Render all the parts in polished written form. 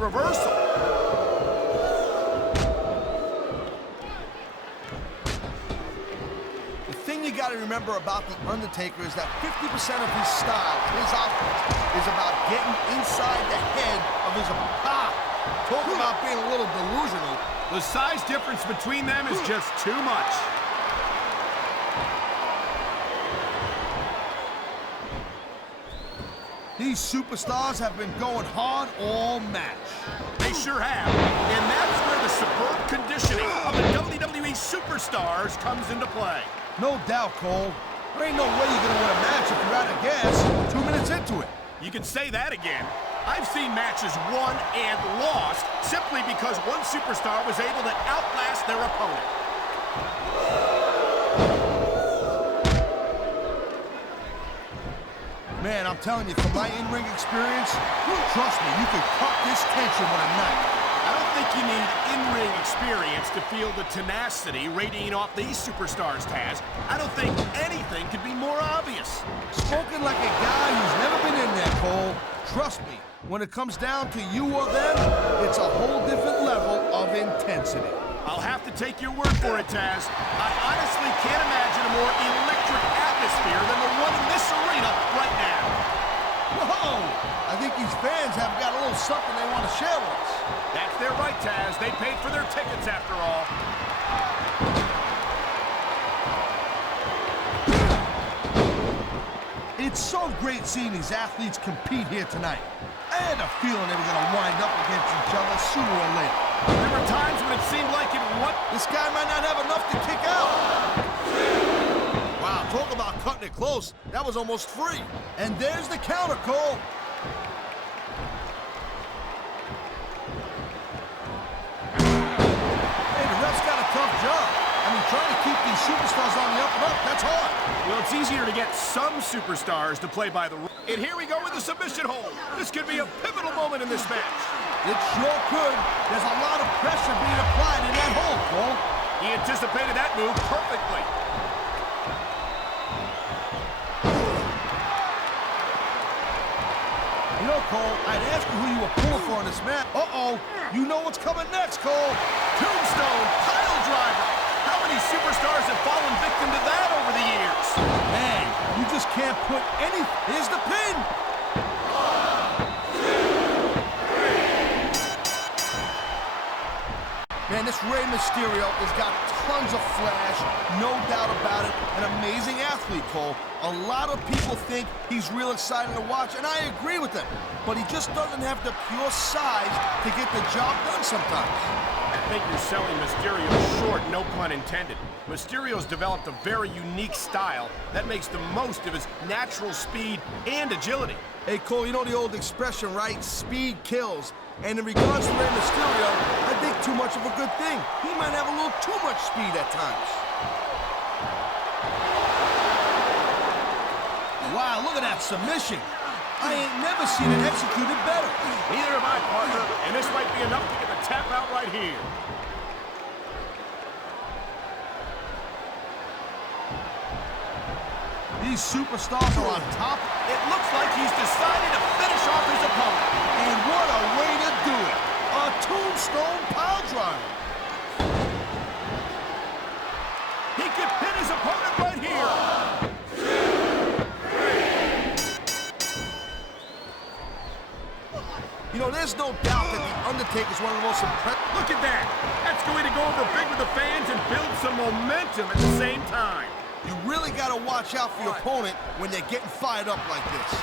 reversal. The thing you got to remember about The Undertaker is that 50% of his style, his offense, is about getting inside the head of his opponent. Talk about being a little delusional. The size difference between them is just too much. These superstars have been going hard all match. They sure have. And that's where the superb conditioning of the WWE superstars comes into play. No doubt, Cole. There ain't no way you're going to win a match if you're out of gas 2 minutes into it. You can say that again. I've seen matches won and lost simply because one superstar was able to outlast their opponent. Man, I'm telling you, from my in-ring experience, trust me, you can cut this tension with a knife. I don't think you need in-ring experience to feel the tenacity radiating off these superstars, Taz. I don't think anything could be more obvious. Spoken like a guy who's never been in there, Cole. Trust me, when it comes down to you or them, it's a whole different level of intensity. I'll have to take your word for it, Taz. I honestly can't imagine a more electric atmosphere than the one in this arena right now. Whoa! I think these fans have got a little something they want to share with us. That's their right, Taz. They paid for their tickets after all. It's so great seeing these athletes compete here tonight. I had a feeling they were going to wind up against each other sooner or later. There were times when it seemed like this guy might not have enough to kick out. Wow, talk about cutting it close. That was almost free. And there's the counter, Cole. Hey, the ref's got a tough job. I mean, trying to keep these superstars on the up and up, that's hard. Well, it's easier to get some superstars to play by the rules. And here we go with the submission hold. This could be a pivotal moment in this match. It sure could. There's a lot of pressure being applied in that hold, Cole. He anticipated that move perfectly. You know, Cole, I'd ask you who you were pulling for in this match. Uh-oh. You know what's coming next, Cole. Tombstone pile driver. How many superstars have fallen victim to that over the years? Man, you just can't put any... Here's the pin. Man, this Rey Mysterio has got tons of flash, no doubt about it. An amazing athlete, Cole. A lot of people think he's real exciting to watch, and I agree with them. But he just doesn't have the pure size to get the job done sometimes. I think you're selling Mysterio short, no pun intended. Mysterio's developed a very unique style that makes the most of his natural speed and agility. Hey, Cole, you know the old expression, right? Speed kills. And in regards to Rey Mysterio, I think too much of a good thing. He might have a little too much speed at times. Wow, look at that submission. I ain't never seen it executed better. Neither have I, partner, and this might be enough to get the tap out right here. These superstars are on top. It looks like he's decided to finish off his opponent. And what a way to do it. A tombstone pile driver. He could pin his opponent right here. 2, 3. You know, there's no doubt that The Undertaker is one of the most impressive. Look at that. That's going to go over big with the fans and build some momentum at the same time. You really got to watch out for your opponent when they're getting fired up like this.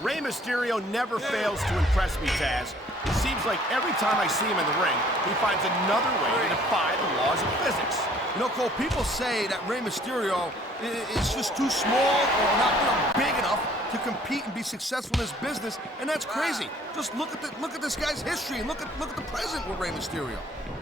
Rey Mysterio never fails to impress me, Taz. It seems like every time I see him in the ring, he finds another way to defy the laws of physics. You know, Cole, people say that Rey Mysterio is just too small or not big enough to compete and be successful in this business, and that's crazy. Just look at this guy's history and look at the present with Rey Mysterio.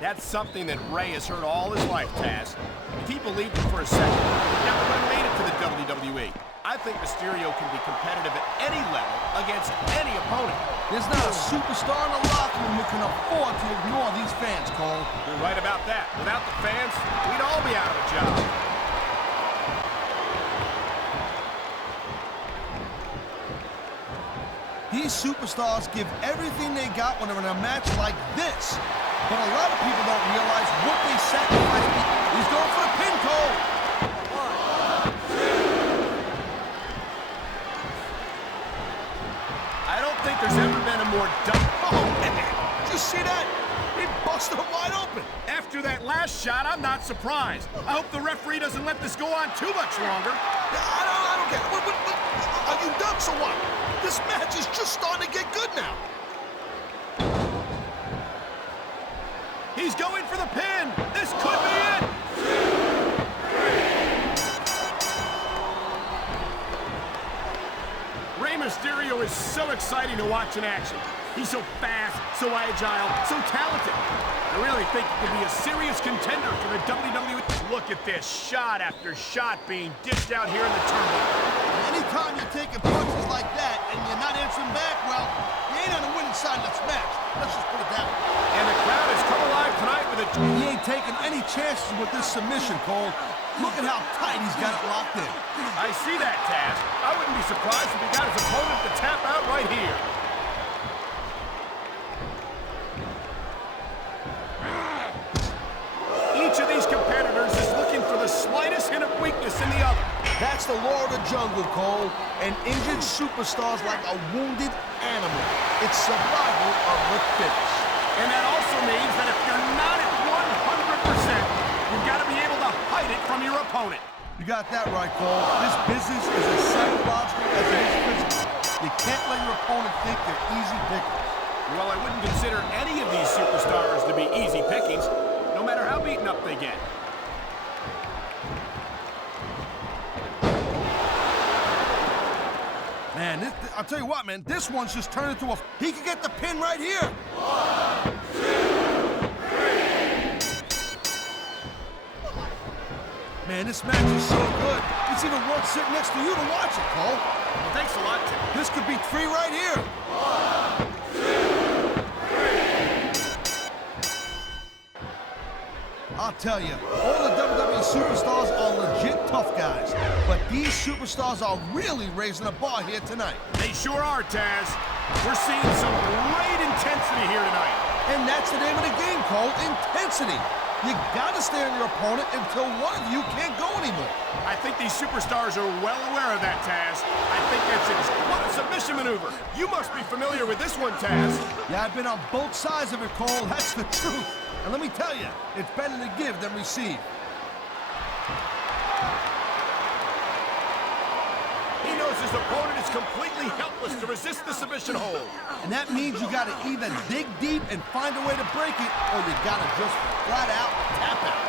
That's something that Rey has heard all his life, Taz. If he believed it for a second, he never would have made it to the WWE. I think Mysterio can be competitive at any level against any opponent. There's not a superstar in the locker room who can afford to ignore these fans, Cole. You're right about that. Without the fans, we'd all be out of a job. these superstars give everything they got when they're in a match like this. But a lot of people don't realize what they sacrifice. He's going for the pin, Cole. 1, 2. I don't think there's ever been a more Did you see that? He busted him wide open. After that last shot, I'm not surprised. I hope the referee doesn't let this go on too much longer. I don't get it. Are you done, so what? This match is just starting to get good now. He's going for the pin. This could be it. 2, 3. Rey Mysterio is so exciting to watch in action. He's so fast, so agile, so talented. I really think he could be a serious contender for the WWE. Look at this, shot after shot being dished out here in the turnbuckle. Anytime you're taking punches like that and you're not answering back, well, you ain't on the winning side of this match. Let's just put it that way. And the crowd has come alive tonight with a... He ain't taking any chances with this submission, Cole. Look at how tight he's got it locked in. I see that, Taz. I wouldn't be surprised if he got his opponent to tap out right here. Each of these competitors is looking for the slightest hint of weakness in the other. That's the law of the jungle, Cole. An injured superstar's like a wounded animal. It's survival of the fittest. And that also means that if you're not at 100%, you've got to be able to hide it from your opponent. You got that right, Cole. This business is as psychological as it is physical. You can't let your opponent think they're easy pickings. Well, I wouldn't consider any of these superstars to be easy pickings, no matter how beaten up they get. Man, I'll tell you what, man, this one's just turned into a... He could get the pin right here. 1, 2, 3. Man, this match is so good. It's even worth sitting next to you to watch it, Cole. Well, thanks a lot, Tim. This could be 3 right here. 1, 2, 3. I'll tell you, all the WWE superstars are legit tough guys. But these superstars are really raising the bar here tonight. They sure are, Taz. We're seeing some great intensity here tonight. And that's the name of the game, Cole, intensity. You gotta stay on your opponent until one of you can't go anymore. I think these superstars are well aware of that, Taz. I think that's it. What a submission maneuver. You must be familiar with this one, Taz. Yeah, I've been on both sides of it, Cole. That's the truth. And let me tell you, it's better to give than receive. He knows his opponent is completely helpless to resist the submission hold. And that means you gotta either dig deep and find a way to break it, or you gotta just flat out tap out.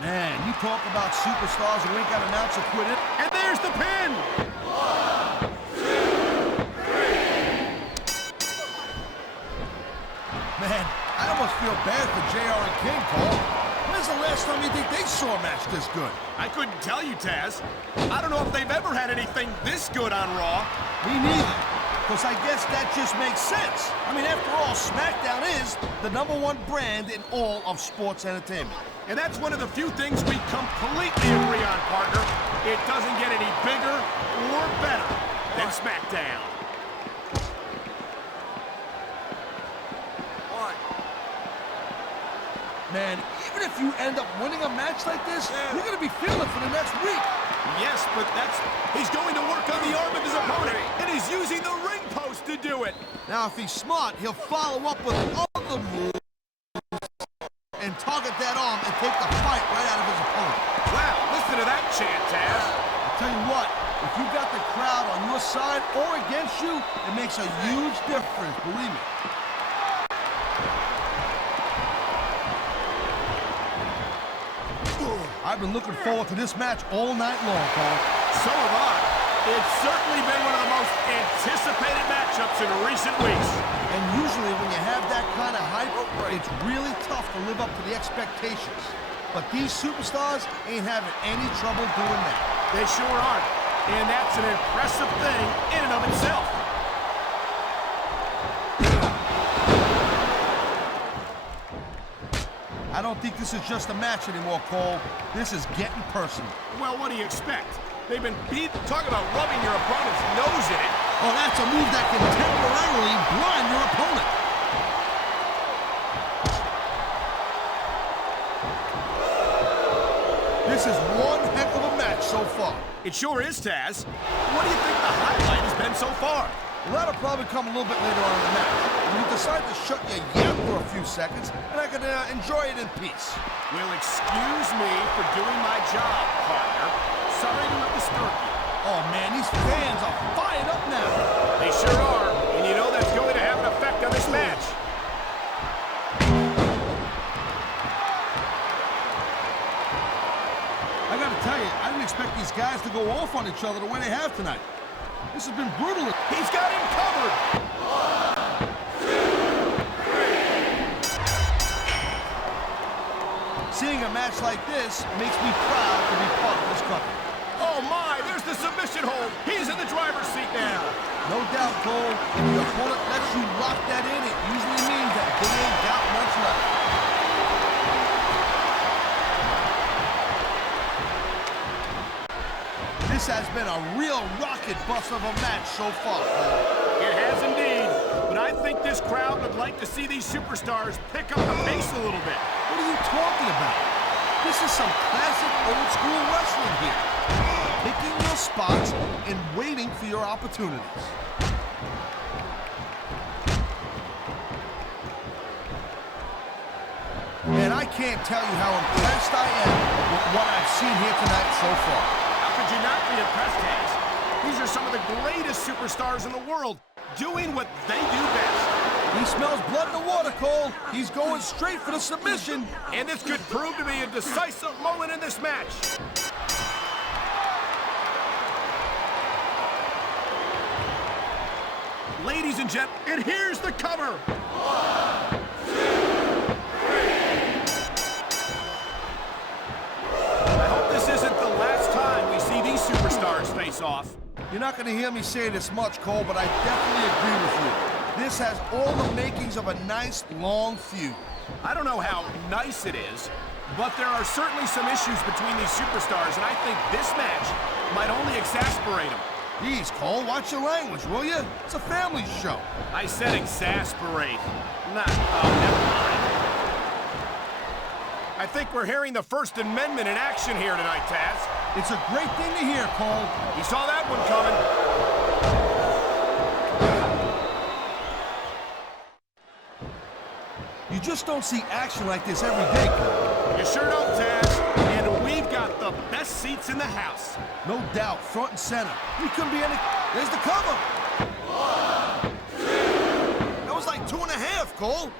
Man, you talk about superstars who ain't got an ounce of quit it. And there's the pin! 1, 2, 3. Man, I almost feel bad for JR and King, Cole. When's the last time you think they saw a match this good? I couldn't tell you, Taz. I don't know if they've ever had anything this good on Raw. Me neither. Because I guess that just makes sense. I mean, after all, SmackDown is the #1 brand in all of sports entertainment. And that's one of the few things we completely agree on, partner. It doesn't get any bigger or better than SmackDown. 1. Man, even if you end up winning a match like this, you're going to be feeling it for the next week. Yes, but he's going to work on the arm of his opponent, and he's using the ring post to do it. Now, if he's smart, he'll follow up with other moves and target that arm and take the fight right out of his opponent. Wow, listen to that chant, Taz. I'll tell you what, if you got the crowd on your side or against you, it makes a huge difference, believe me. I've been looking forward to this match all night long, Cole. So have I. It's certainly been one of the most anticipated matchups in recent weeks. And usually when you have that kind of hype, it's really tough to live up to the expectations. But these superstars ain't having any trouble doing that. They sure aren't. And that's an impressive thing in and of itself. I don't think this is just a match anymore, Cole. This is getting personal. Well, what do you expect? They've been beat. Talk about rubbing your opponent's nose in it. Oh, that's a move that can temporarily blind your opponent. This is one heck of a match so far. It sure is, Taz. What do you think the highlight has been so far? Well, that'll probably come a little bit later on in the match. When you decide to shut your yap for a few seconds, and I can enjoy it in peace. Well, excuse me for doing my job, partner. Sorry to have disturbed you. Oh, man, these fans are fired up now. They sure are, and you know that's going to have an effect on this match. I gotta tell you, I didn't expect these guys to go off on each other the way they have tonight. This has been brutal. He's got him covered. 1, 2, 3. Seeing a match like this makes me proud to be part of this company. Oh my, there's the submission hold. He's in the driver's seat now. No doubt, Cole, if your opponent lets you lock that in, it usually means that they ain't got much left. This has been a real rocket bus of a match so far, Cole. It has indeed. But I think this crowd would like to see these superstars pick up the pace a little bit. What are you talking about? This is some classic old-school wrestling here. Picking your spots and waiting for your opportunities. And I can't tell you how impressed I am with what I've seen here tonight so far. How could you not be impressed, Taz? These are some of the greatest superstars in the world, doing what they do best. He smells blood in the water, Cole. He's going straight for the submission. And this could prove to be a decisive moment in this match. Ladies and gentlemen, and here's the cover. 1, 2, 3. I hope this isn't the last time we see these superstars face off. You're not going to hear me say this much, Cole, but I definitely agree with you. This has all the makings of a nice, long feud. I don't know how nice it is, but there are certainly some issues between these superstars, and I think this match might only exasperate them. Jeez, Cole, watch your language, will you? It's a family show. I said exasperate. Never mind. I think we're hearing the First Amendment in action here tonight, Taz. It's a great thing to hear, Cole. You saw that one coming. You just don't see action like this every day, Cole. You sure don't, Taz. And we've got the best seats in the house. No doubt, front and center. We couldn't be any... There's the cover. 1, 2. That was like 2.5, Cole.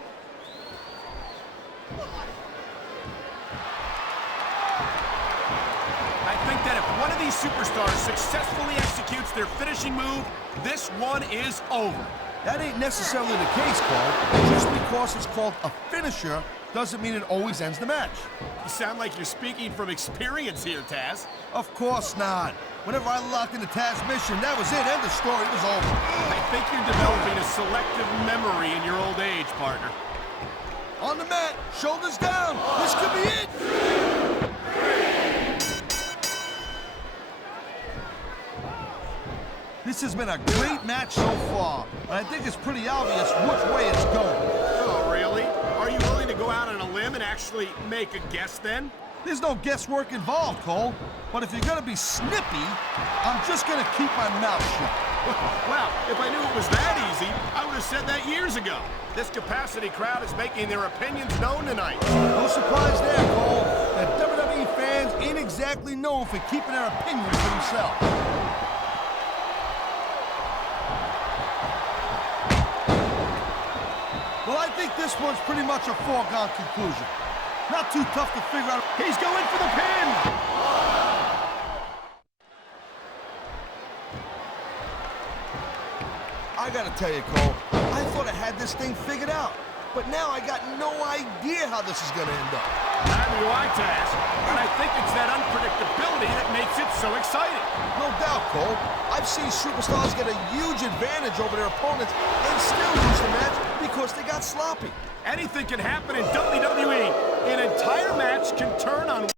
I think that if one of these superstars successfully executes their finishing move, this one is over. That ain't necessarily the case, Cole. Just because it's called a finisher doesn't mean it always ends the match. You sound like you're speaking from experience here, Taz. Of course not. Whenever I locked into Taz's mission, that was it. End of story. It was over. I think you're developing a selective memory in your old age, partner. On the mat, shoulders down. This could be it. 2, 3. This has been a great match so far, and I think it's pretty obvious which way it's going. Oh, really? Are you willing to go out on a limb and actually make a guess then? There's no guesswork involved, Cole. But if you're gonna be snippy, I'm just gonna keep my mouth shut. Well, if I knew it was that easy, I would have said that years ago. This capacity crowd is making their opinions known tonight. No surprise there, Cole. The WWE fans ain't exactly known for keeping their opinions to themselves. Well, I think this one's pretty much a foregone conclusion. Not too tough to figure out. He's going for the pin! I gotta tell you, Cole, I thought I had this thing figured out. But now I got no idea how this is gonna end up. Neither do I, Taz. And I think it's that unpredictability that makes it so exciting. No doubt, Cole. I've seen superstars get a huge advantage over their opponents and still lose the match because they got sloppy. Anything can happen in WWE. An entire match can turn on